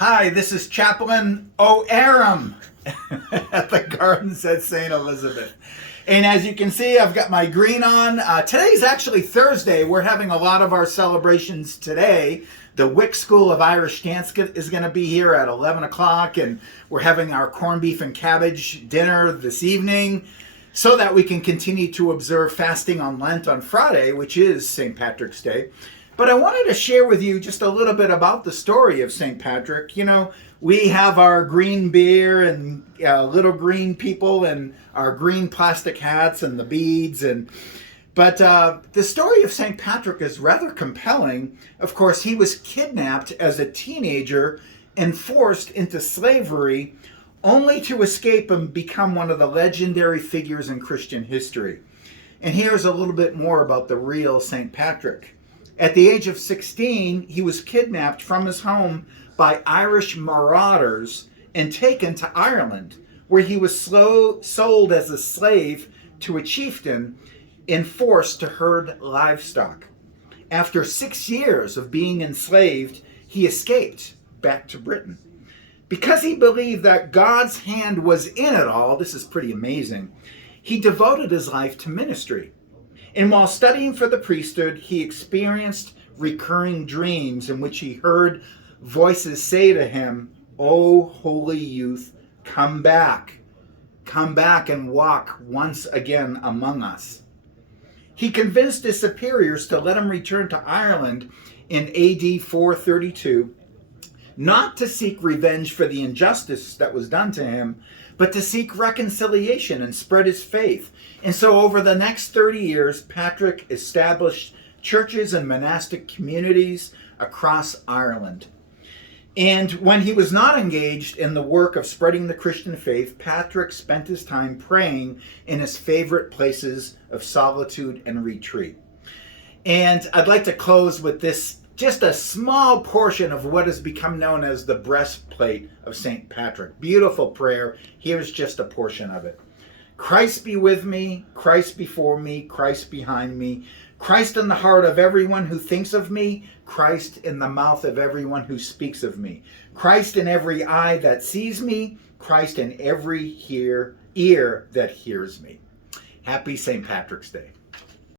Hi, this is Chaplain O'Aram at the Gardens at St. Elizabeth. And as you can see, I've got my green on. Today's actually Thursday. We're having a lot of our celebrations today. The Wick School of Irish Dance is going to be here at 11 o'clock, and we're having our corned beef and cabbage dinner this evening so that we can continue to observe fasting on Lent on Friday, which is St. Patrick's Day. But I wanted to share with you just a little bit about the story of St. Patrick. You know, we have our green beer and little green people and our green plastic hats and the beads. But the story of St. Patrick is rather compelling. Of course, he was kidnapped as a teenager and forced into slavery only to escape and become one of the legendary figures in Christian history. And here's a little bit more about the real St. Patrick. At the age of 16, he was kidnapped from his home by Irish marauders and taken to Ireland, where he was sold as a slave to a chieftain and forced to herd livestock. After 6 years of being enslaved, he escaped back to Britain. Because he believed that God's hand was in it all, this is pretty amazing, he devoted his life to ministry. And while studying for the priesthood, he experienced recurring dreams in which he heard voices say to him, "O holy youth, come back and walk once again among us." He convinced his superiors to let him return to Ireland in AD 432, not to seek revenge for the injustice that was done to him, but to seek reconciliation and spread his faith. And so over the next 30 years, Patrick established churches and monastic communities across Ireland. And when he was not engaged in the work of spreading the Christian faith, Patrick spent his time praying in his favorite places of solitude and retreat. And I'd like to close with this, just a small portion of what has become known as the breastplate of St. Patrick. Beautiful prayer. Here's just a portion of it. Christ be with me, Christ before me, Christ behind me, Christ in the heart of everyone who thinks of me, Christ in the mouth of everyone who speaks of me, Christ in every eye that sees me, Christ in every ear that hears me. Happy St. Patrick's Day.